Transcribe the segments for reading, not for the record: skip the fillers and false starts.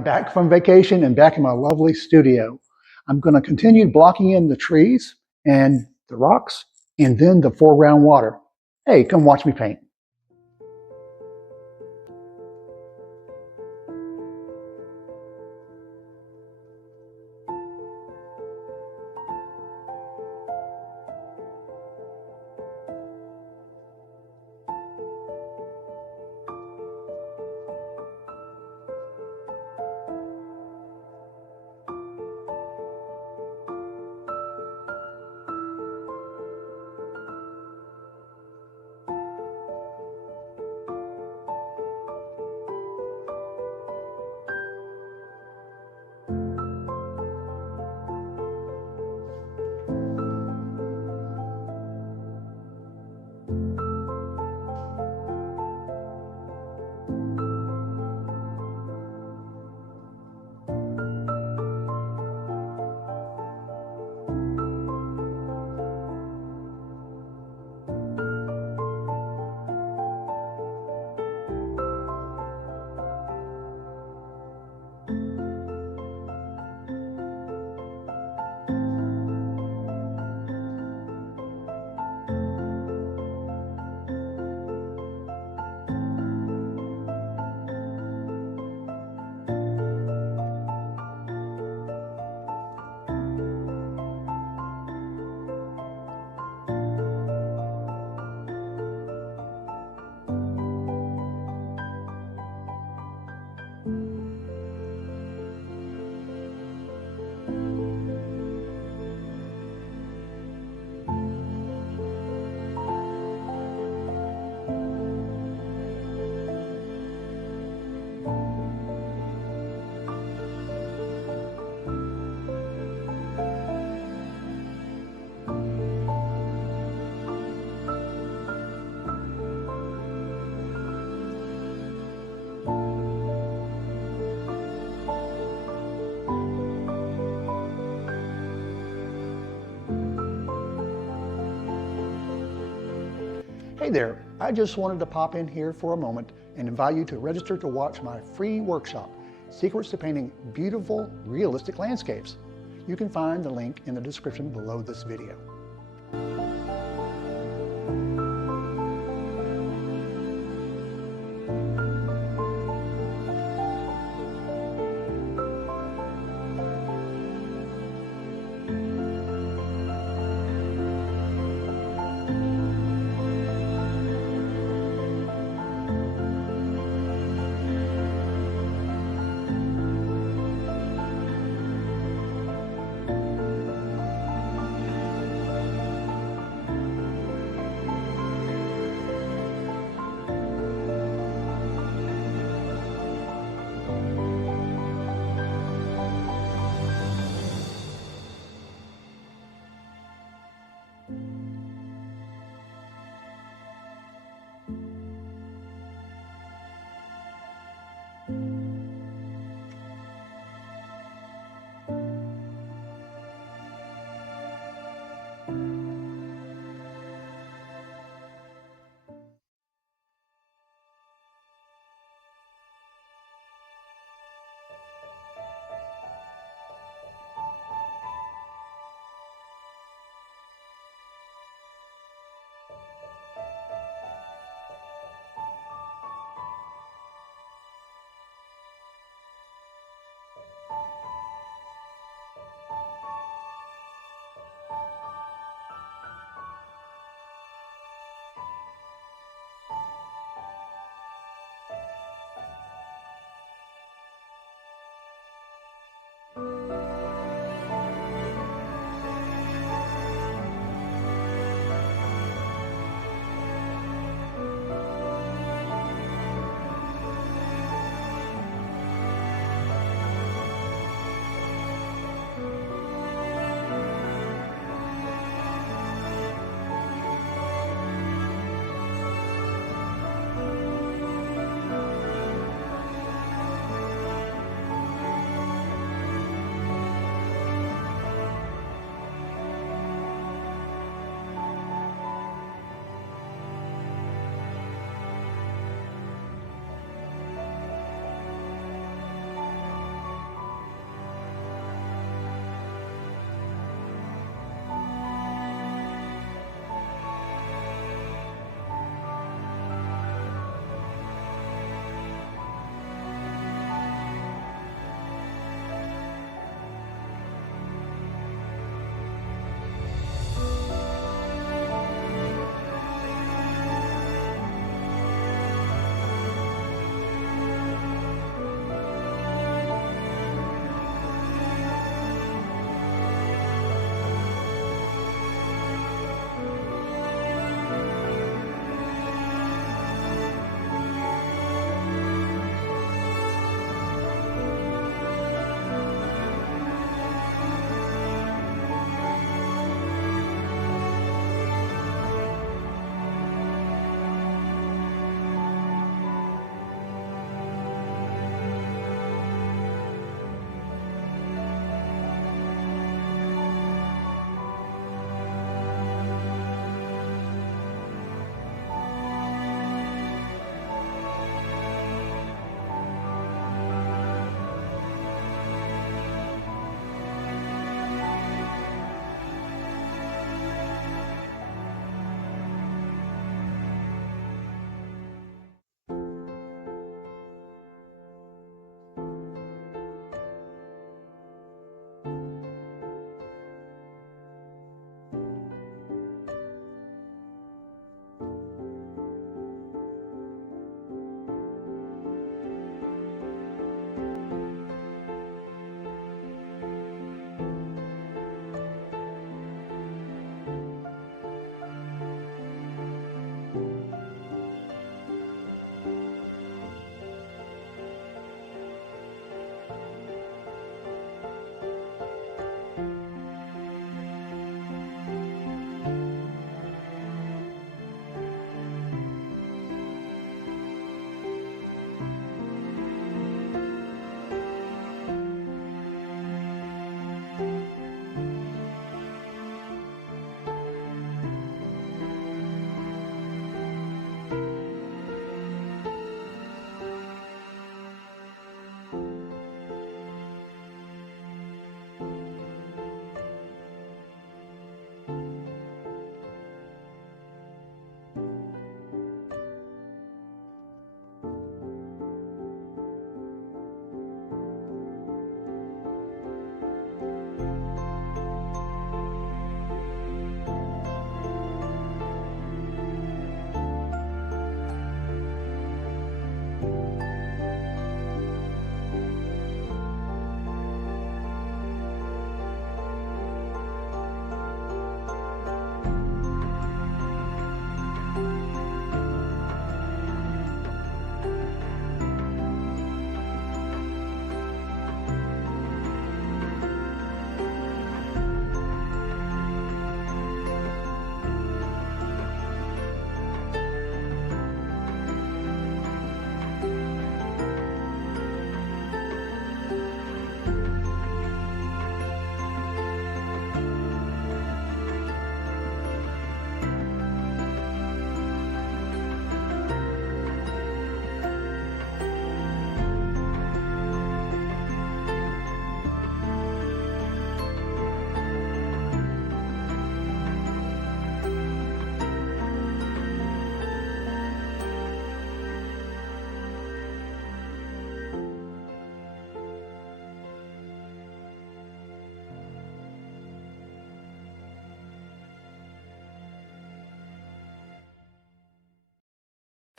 I'm back from vacation and back in my lovely studio. I'm going to continue blocking in the trees and the rocks and then the foreground water. Hey, come watch me paint. Hey there, I just wanted to pop in here for a moment and invite you to register to watch my free workshop, Secrets to Painting Beautiful, Realistic Landscapes. You can find the link in the description below this video.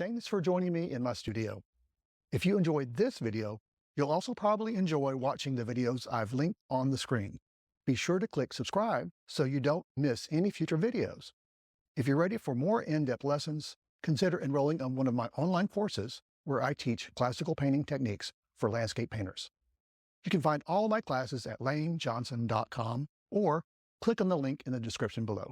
Thanks for joining me in my studio. If you enjoyed this video, you'll also probably enjoy watching the videos I've linked on the screen. Be sure to click subscribe so you don't miss any future videos. If you're ready for more in-depth lessons, consider enrolling on one of my online courses where I teach classical painting techniques for landscape painters. You can find all my classes at laynejohnson.com or click on the link in the description below.